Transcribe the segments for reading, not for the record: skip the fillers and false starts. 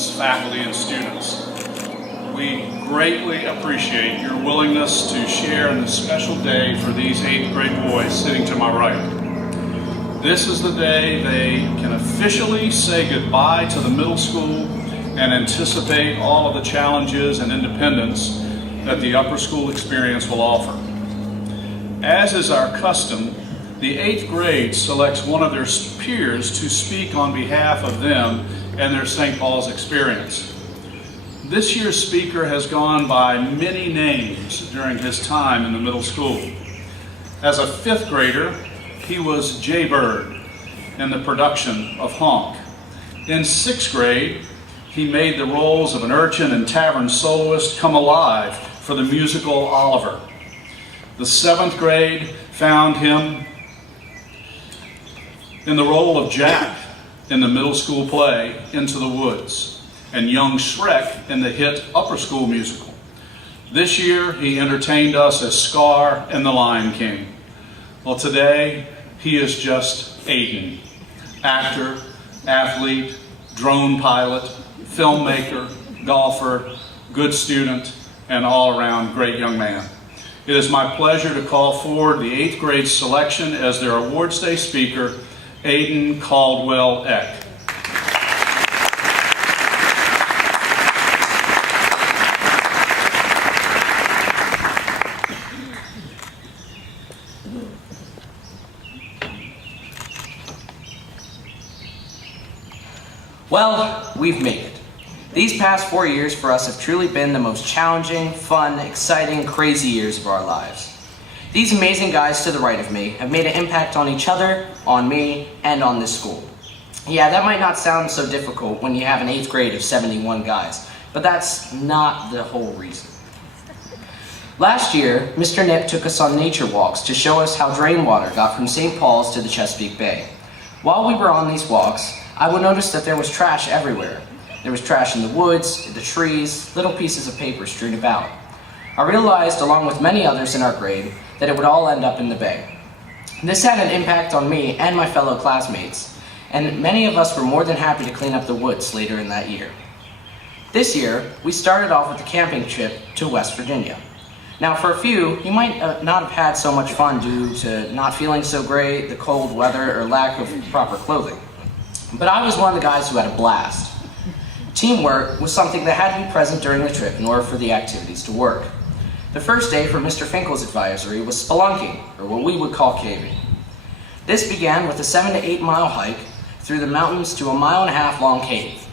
deans, faculty, and students. We greatly appreciate your willingness to share in this special day for these 8th grade boys sitting to my right. This is the day they can officially say goodbye to the middle school and anticipate all of the challenges and independence that the upper school experience will offer. As is our custom, the 8th grade selects one of their peers to speak on behalf of them and their St. Paul's experience. This year's speaker has gone by many names during his time in the middle school. As a 5th grader, he was Jay Bird in the production of Honk. In 6th grade, he made the roles of an urchin and tavern soloist come alive for the musical Oliver. The 7th grade found him in the role of Jack in the middle school play Into the Woods, and young Shrek in the hit upper school musical. This year, he entertained us as Scar in The Lion King. Well, today, he is just Aiden, actor, athlete, drone pilot, filmmaker, golfer, good student, and all-around great young man. It is my pleasure to call forward the 8th grade selection as their awards day speaker, Aiden Caldwell Eck. Well, we've made it. These past 4 years for us have truly been the most challenging, fun, exciting, crazy years of our lives. These amazing guys to the right of me have made an impact on each other, on me, and on this school. Yeah, that might not sound so difficult when you have an 8th grade of 71 guys, but that's not the whole reason. Last year, Mr. Nip took us on nature walks to show us how drain water got from St. Paul's to the Chesapeake Bay. While we were on these walks, I would notice that there was trash everywhere. There was trash in the woods, in the trees, little pieces of paper strewn about. I realized, along with many others in our grade, that it would all end up in the bay. This had an impact on me and my fellow classmates, and many of us were more than happy to clean up the woods later in that year. This year, we started off with a camping trip to West Virginia. Now, for a few, you might not have had so much fun due to not feeling so great, the cold weather, or lack of proper clothing. But I was one of the guys who had a blast. Teamwork was something that had to be present during the trip in order for the activities to work. The first day for Mr. Finkel's advisory was spelunking, or what we would call caving. This began with a 7 to 8 mile hike through the mountains to a 1.5 mile long cave.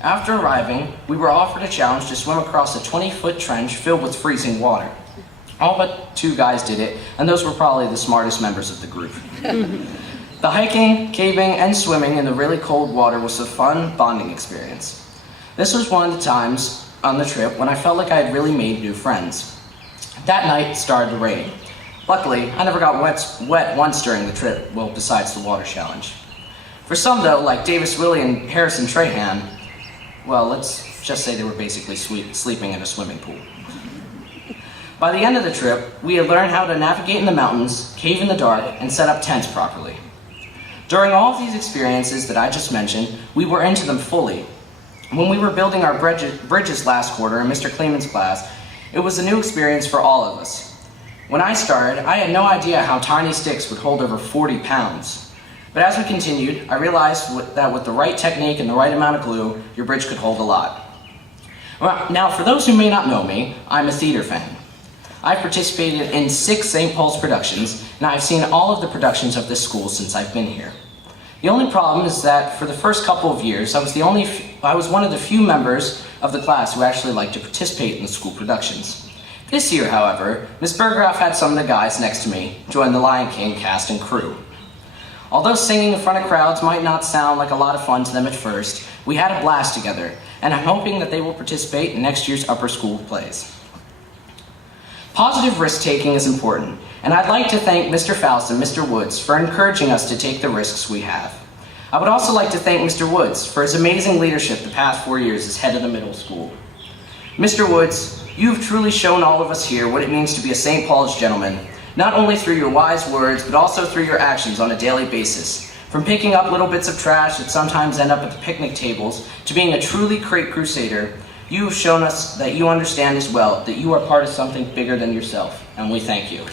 After arriving, we were offered a challenge to swim across a 20-foot trench filled with freezing water. All but 2 guys did it, and those were probably the smartest members of the group. The hiking, caving, and swimming in the really cold water was a fun bonding experience. This was one of the times on the trip when I felt like I had really made new friends. That night it started to rain. Luckily, I never got wet once during the trip, well, besides the water challenge. For some though, like Davis Willie and Harrison Trahan, well, let's just say they were basically sleeping in a swimming pool. By the end of the trip, we had learned how to navigate in the mountains, cave in the dark, and set up tents properly. During all of these experiences that I just mentioned, we were into them fully. When we were building our bridges last quarter in Mr. Kleeman's class, it was a new experience for all of us. When I started, I had no idea how tiny sticks would hold over 40 pounds. But as we continued, I realized that with the right technique and the right amount of glue, your bridge could hold a lot. Well, now, for those who may not know me, I'm a theater fan. I've participated in 6 St. Paul's productions, and I've seen all of the productions of this school since I've been here. The only problem is that for the first couple of years, I was one of the few members of the class who actually liked to participate in the school productions. This year, however, Ms. Berggraf had some of the guys next to me join the Lion King cast and crew. Although singing in front of crowds might not sound like a lot of fun to them at first, we had a blast together, and I'm hoping that they will participate in next year's upper school plays. Positive risk-taking is important, and I'd like to thank Mr. Faust and Mr. Woods for encouraging us to take the risks we have. I would also like to thank Mr. Woods for his amazing leadership the past 4 years as head of the middle school. Mr. Woods, you've truly shown all of us here what it means to be a St. Paul's gentleman, not only through your wise words, but also through your actions on a daily basis, From picking up little bits of trash that sometimes end up at the picnic tables, to being a truly great crusader, you have shown us that you understand as well that you are part of something bigger than yourself, and we thank you.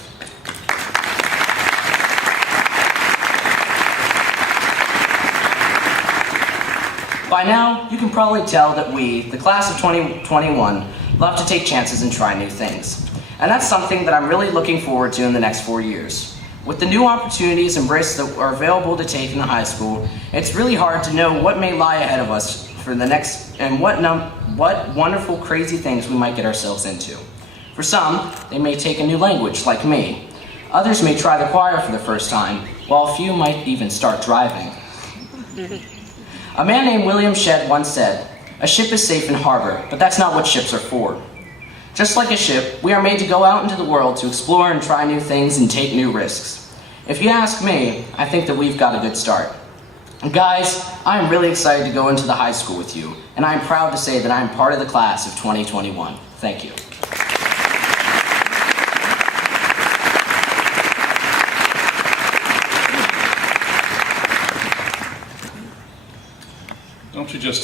By now, you can probably tell that we, the class of 2021, love to take chances and try new things. And that's something that I'm really looking forward to in the next 4 years. With the new opportunities and risks that are available to take in the high school, it's really hard to know what may lie ahead of us for the next, and what wonderful, crazy things we might get ourselves into. For some, they may take a new language, like me. Others may try the choir for the first time, while a few might even start driving. A man named William Shedd once said, "A ship is safe in harbor, but that's not what ships are for." Just like a ship, we are made to go out into the world to explore and try new things and take new risks. If you ask me, I think that we've got a good start. And guys, I am really excited to go into the high school with you, and I am proud to say that I am part of the class of 2021. Thank you. Don't you just